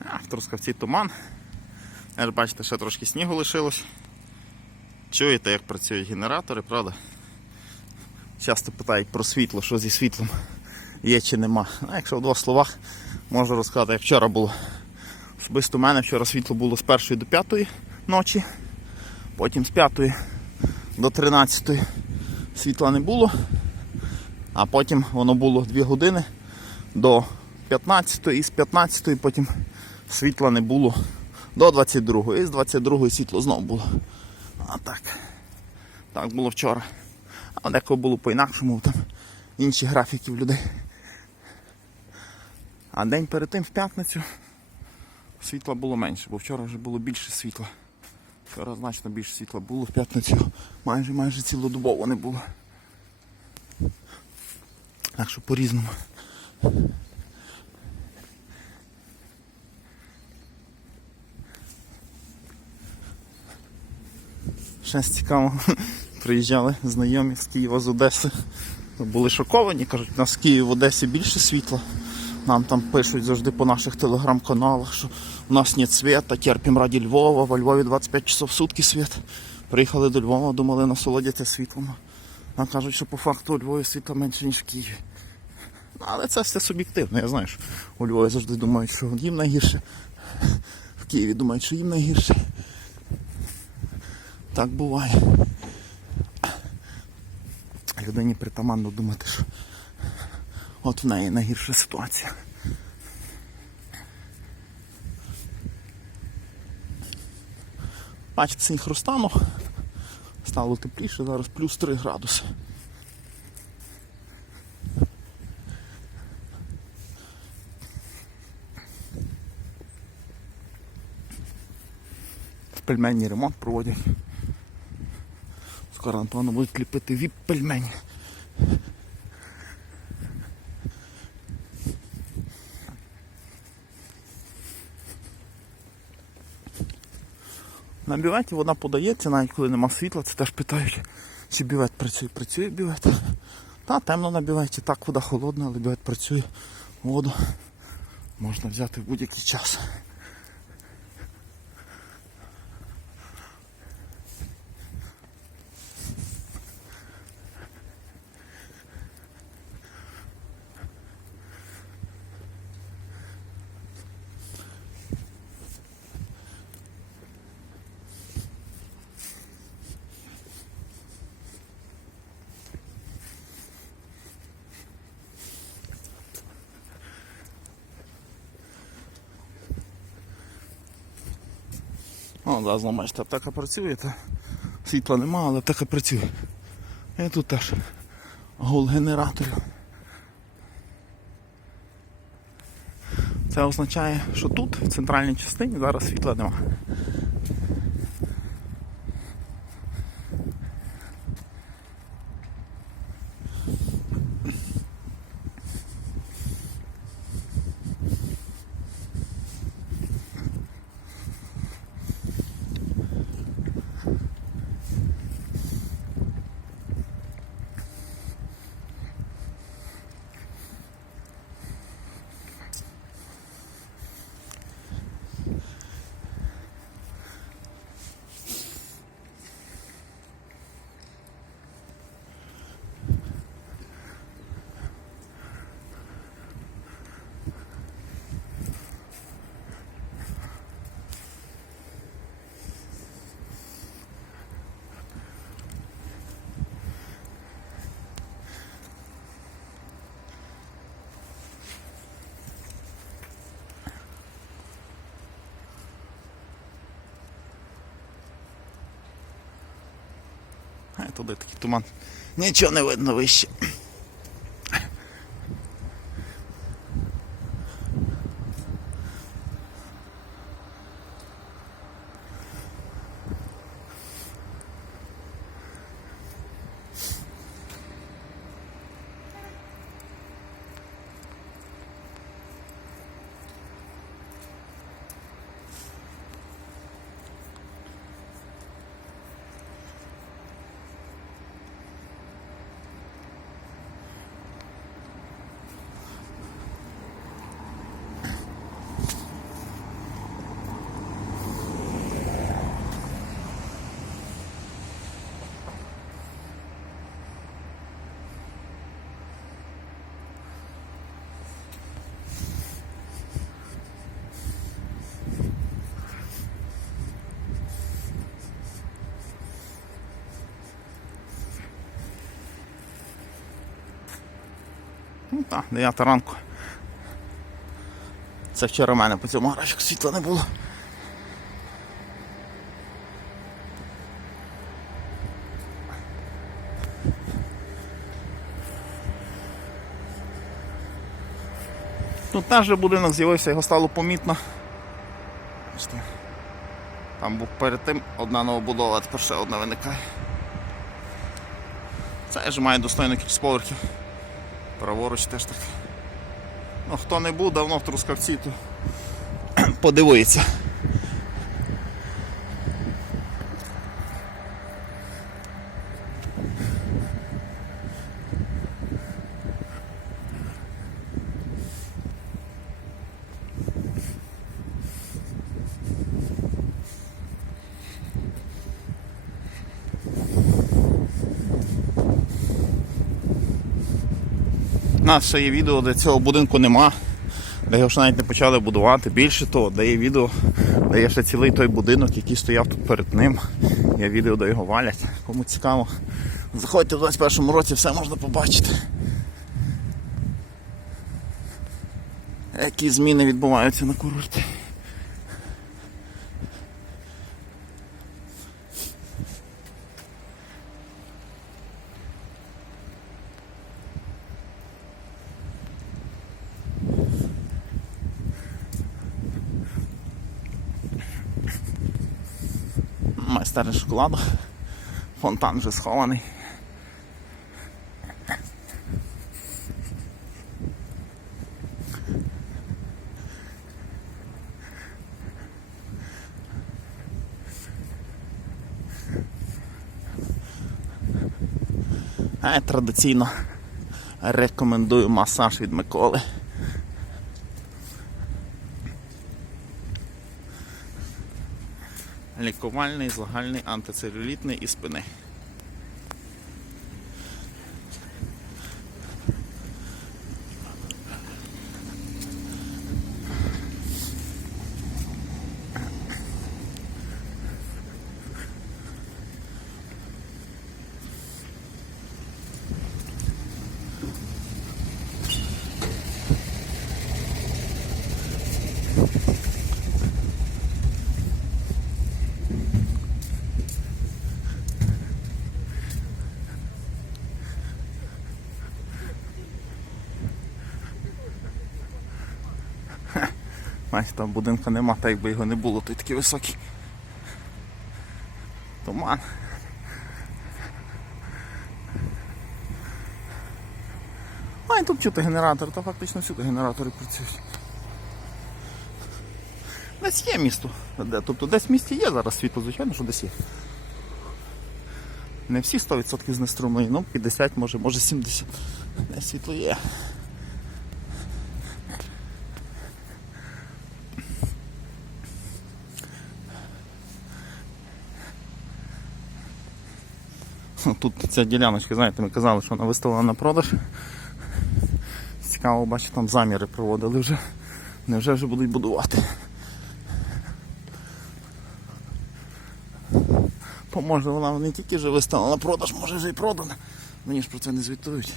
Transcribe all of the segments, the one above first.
В Трускавці туман. Бачите, ще трошки снігу лишилось. Чуєте, як працюють генератори, правда? Часто питають про світло, що зі світлом є чи нема. А якщо в двох словах можу розказати, як вчора було. Особисто у мене вчора світло було з першої до п'ятої ночі, потім з п'ятої до 13 світла не було, а потім воно було 2 години до 15 і з 15 потім світла не було до 22 і з 22 світло знову було. А так. Так було вчора. А декого було по-інакшому, там інші графіки в людей. А день перед тим в п'ятницю світла було менше, бо вчора вже було більше світла. Вчора значно більше світла було, в п'ятницю майже майже цілодобово не було. Так що по-різному. Щось цікаво. Приїжджали знайомі з Києва з Одеси. Були шоковані, кажуть, у нас в Києві в Одесі більше світла. Нам там пишуть завжди по наших телеграм-каналах, що у нас нет света, терпимо раді Львова, во Львові 25 часов в сутки світ. Приїхали до Львова, думали насолодяться світлом. А кажуть, що по факту у Львові світла менше, ніж в Києві. Ну, але це все суб'єктивно. Я знаю, що у Львові завжди думають, що їм найгірше. В Києві думають, що їм найгірше. Так буває. Людині притаманно думати, що от в неї найгірша ситуація. Бачите, синь розтанув. Стало тепліше, зараз плюс 3 градуси. Пельменні ремонт проводять. Напевно, будуть ліпити віп пельмені. На бюветі вода подається, навіть коли нема світла, це теж питають, чи бювет працює. Працює бювет. Та темно на бюветі, так вода холодна, але бювет працює. Воду можна взяти в будь-який час. О, зараз ну, бачите, аптека працює, та світла нема, але аптека працює. І тут теж гул генераторів. Це означає, що тут, в центральній частині, зараз світла нема. Туди такий туман. Нічого не видно вище. Ну так, 9 ранку. Це вчора в мене по цьому графіку світла не було. Тут теж вже будинок з'явився, його стало помітно. Там був перед тим одна новобудова, а тепер ще одна виникає. Це ж має достойну кількість поверхів. Праворуч теж так. Ну, хто не був давно в Трускавці, то подивується. Нас ще є відео, де цього будинку нема, де його ще навіть не почали будувати. Більше того, де є відео, де є ще цілий той будинок, який стояв тут перед ним. Є відео, де його валять. Кому цікаво, заходьте в 21 році, все можна побачити. Які зміни відбуваються на курорті. Майстерня шоколаду. Фонтан вже схований. А традиційно рекомендую масаж від Миколи. Лікувальний, загальний, антицелюлітний і спини. Бачите, там будинку нема, так якби його не було, той такий високий. Туман. А і тут чути генератор, то фактично всюди генератори працюють. Десь є місто. Де? Тобто десь в місті є зараз світло, звичайно, що десь є. Не всі 100% знеструмлені, ну 50 може, може 70. Десь світло є. Тут ця діляночка, знаєте, ми казали, що вона виставлена на продаж. Цікаво, бачу, там заміри проводили вже. Невже вже будуть будувати? Поможе вона не тільки вже виставлена на продаж, може вже і продана. Мені ж про це не звітують.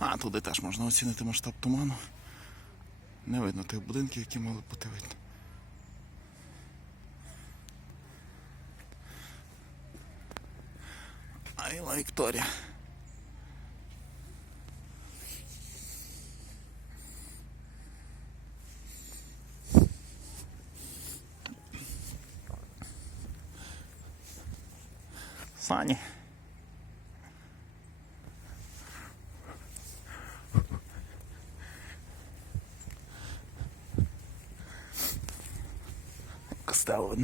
А, туди теж можна оцінити масштаб туману. Не видно тих будинків, які мали бути видно. Айла Вікторія. стані. Костел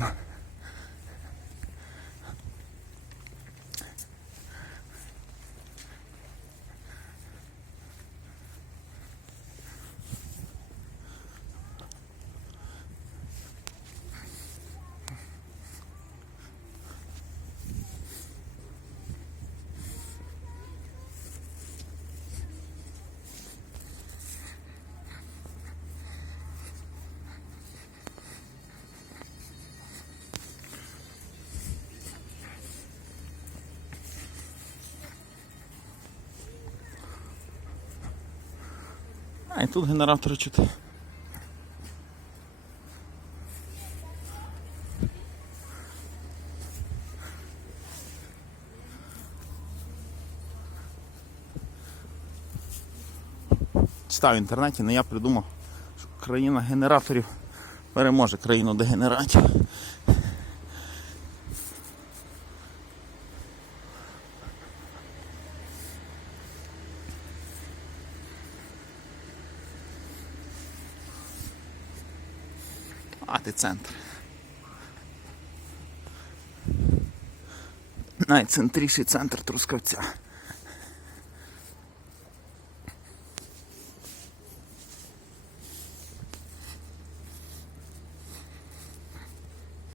А, і тут генератори чути. Читав в інтернеті, не я придумав, що країна генераторів переможе країну дегенератів. А ти центр. Найцентріший центр Трускавця.